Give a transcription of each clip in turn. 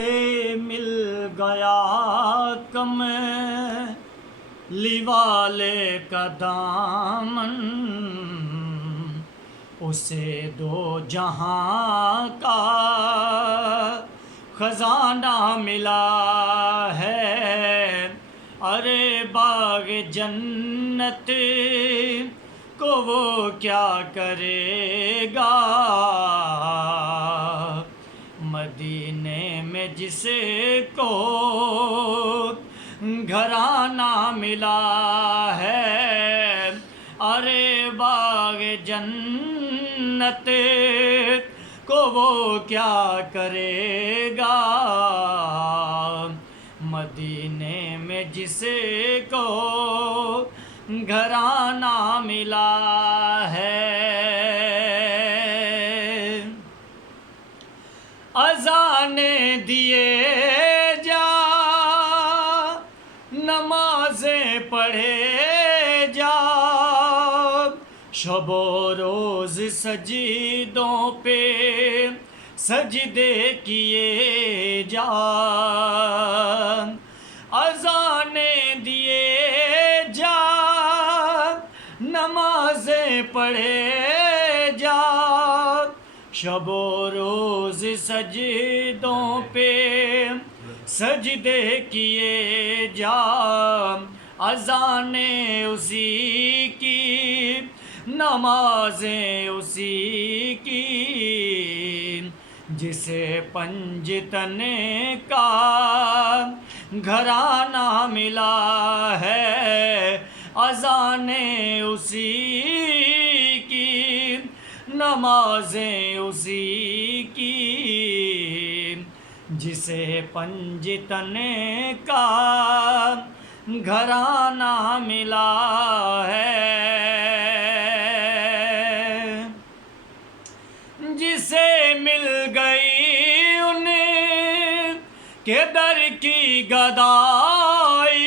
مل گیا کملی والے کا دامن، اسے دو جہاں کا خزانہ ملا ہے۔ ارے باغ جنت کو وہ کیا کرے گا، مدینے میں جسے کو گھرانہ ملا ہے۔ ارے باغ جنت کو وہ کیا کرے گا، مدینے میں جسے کو گھرانہ ملا ہے۔ اذانیں دیے جا، نمازیں پڑھے جا، شب و روز سجدوں پہ سجدے کیے جا۔ اذانیں دیے جا، نمازیں پڑھے جا، شب و روز سجدوں پہ سجدے کیے جا۔ اذانیں اسی کی، نمازیں اسی کی، جسے پنجتن کا گھرانہ ملا ہے۔ اذانیں اسی کی، نمازیں اسی کی، جسے پنجتن کا گھرانہ ملا ہے۔ جسے مل گئی ان کے در کی گدائی،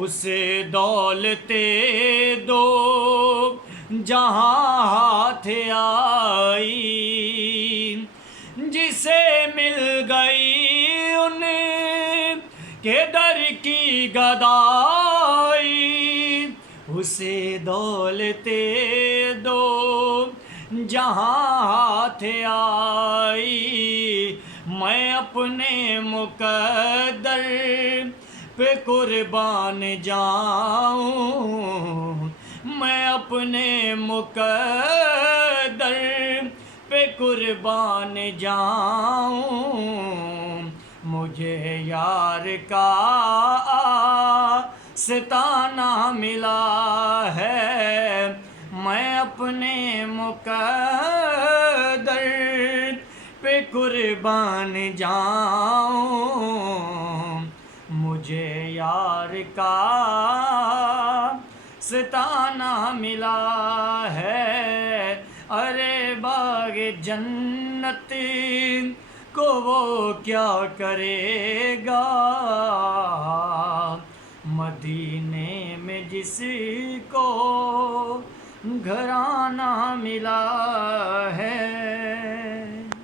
اسے دولت دو جہاں ہاتھ آئی۔ جسے مل گئی ان کے در کی گدائی، اسے دولت دو جہاں ہاتھ آئی۔ میں اپنے مقدر پہ قربان جاؤں، میں اپنے مقدر پہ قربان جاؤں، مجھے یار کا آستانہ ملا ہے۔ میں اپنے مقدر پہ قربان جاؤں، مجھے یار کا آستانہ ملا ہے۔ ارے باغ جنت کو وہ کیا کرے گا، مدینے میں جس کو گھرانہ ملا ہے۔